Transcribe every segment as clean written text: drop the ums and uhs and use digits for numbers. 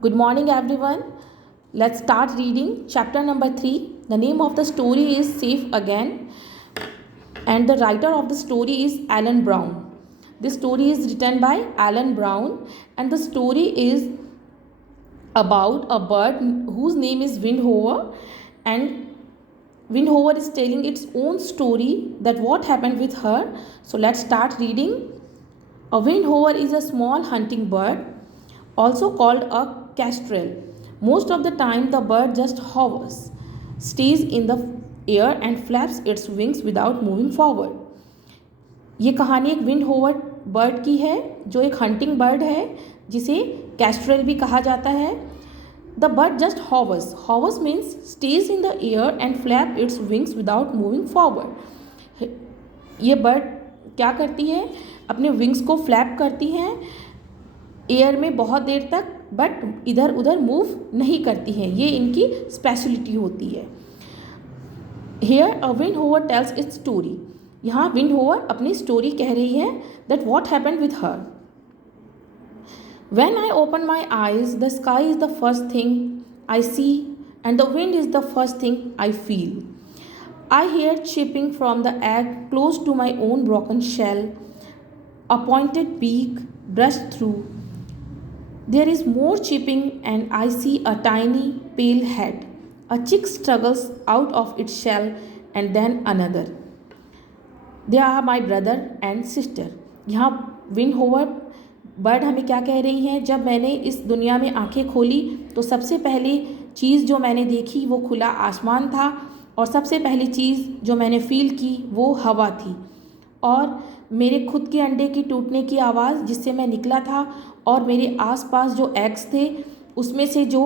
Good morning, everyone. Let's start reading chapter number 3. The name of the story is Safe Again, and the writer of the story is Alan Brown. This story is written by Alan Brown, and the story is about a bird whose name is Windhover, and Windhover is telling its own story that what happened with her. So let's start reading. A windhover is a small hunting bird, also called a kestrel. Most of the time the bird just hovers, stays in the air and flaps its wings without moving forward. ये कहानी एक wind hover bird की है जो एक hunting bird है जिसे Kestrel भी कहा जाता है. The bird just hovers. Hovers means stays in the air and flap its wings without moving forward. ये बर्ड क्या करती है, अपने विंग्स को फ्लैप करती हैं एयर में बहुत देर तक, बट इधर उधर मूव नहीं करती हैं. ये इनकी स्पेशलिटी होती है. Here a windhover tells its story. यहाँ विंड होवर अपनी स्टोरी कह रही है that what happened with her. When I open my eyes, the sky is the first thing I see and the wind is the first thing I feel. I hear chipping from the egg close to my own broken shell, a pointed beak brushed through. There is more chipping and I see a tiny pale head. A chick struggles out of its shell and then another. They are my brother and sister. यहाँ wind hover bird हमें क्या कह रही हैं, जब मैंने इस दुनिया में आंखें खोली तो सबसे पहली चीज़ जो मैंने देखी वो खुला आसमान था, और सबसे पहली चीज़ जो मैंने फील की वो हवा थी, और मेरे खुद के अंडे की टूटने की आवाज़ जिससे मैं निकला था, और मेरे आसपास जो एग्स थे उसमें से जो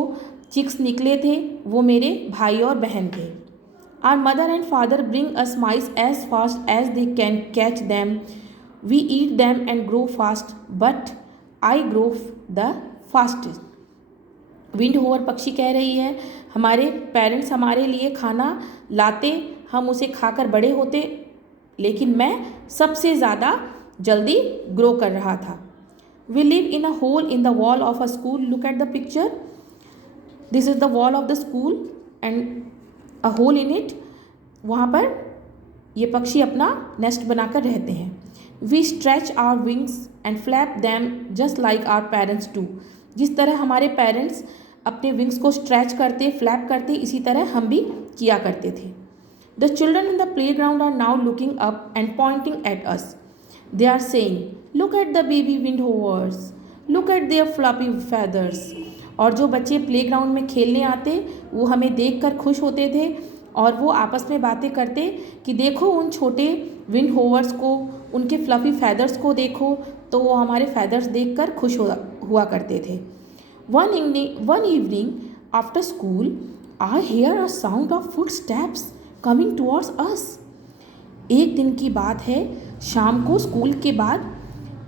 चिक्स निकले थे वो मेरे भाई और बहन थे. Our mother and father bring us mice as fast as they can catch them. We eat them and grow fast but I grow the fastest. Windhover पक्षी कह रही है हमारे पेरेंट्स हमारे लिए खाना लाते, हम उसे खाकर बड़े होते, लेकिन मैं सबसे ज़्यादा जल्दी ग्रो कर रहा था. We live in a hole in the wall of a school. Look at the picture. This is the wall of the school and a hole in it. वहाँ पर ये पक्षी अपना नेस्ट बनाकर रहते हैं. We stretch our wings and flap them just like our parents do. जिस तरह हमारे पेरेंट्स अपने विंग्स को स्ट्रेच करते, फ्लैप करते, इसी तरह हम भी किया करते थे. The children in the playground are now looking up and pointing at us. They are saying look at the baby windhovers, look at their fluffy feathers. और जो बच्चे प्ले ग्राउंड में खेलने आते वो हमें देखकर खुश होते थे, और वो आपस में बातें करते कि देखो उन छोटे विंड होवर्स को, उनके फ्लफ़ी फैदर्स को देखो. तो वो हमारे फैदर्स देखकर खुश हुआ करते थे. One evening after school I hear a sound of footsteps coming towards us. एक दिन की बात है, शाम को स्कूल के बाद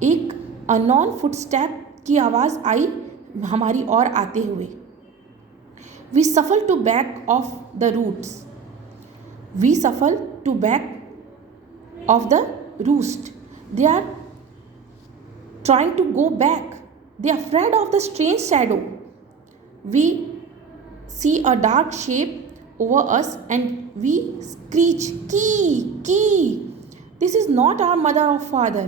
एक अननोन फुट स्टेप की आवाज़ आई हमारी ओर आते हुए. We shuffle to back of the roots. We shuffle to back of the roost. They are trying to go back. They are afraid of the strange shadow. We see a dark shape over us and we screech, "Kee, kee." This is not our mother or father.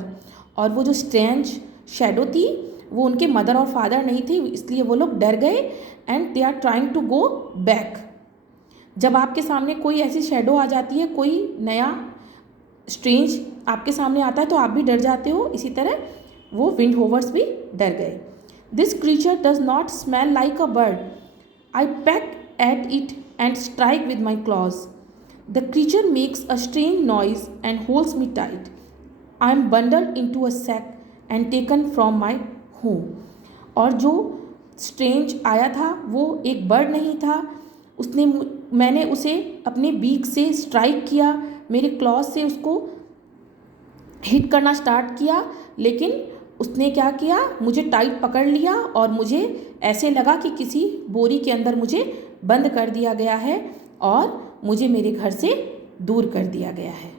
और वो जो strange shadow थी वो उनके mother और father नहीं थे, इसलिए वो लोग डर गए. And they are trying to go back. जब आपके सामने कोई ऐसी शेडो आ जाती है, कोई नया स्ट्रेंज आपके सामने आता है तो आप भी डर जाते हो, इसी तरह वो विंड होवर्स भी डर गए. This creature does not smell like a bird. I peck at it and strike with my claws. The creature makes a strange noise and holds me tight. I am bundled into a sack and taken from my home. और जो strange आया था वो एक bird नहीं था. मैंने उसे अपने बीक से स्ट्राइक किया, मेरे क्लॉज से उसको हिट करना स्टार्ट किया, लेकिन उसने क्या किया, मुझे टाइट पकड़ लिया और मुझे ऐसे लगा कि किसी बोरी के अंदर मुझे बंद कर दिया गया है और मुझे मेरे घर से दूर कर दिया गया है.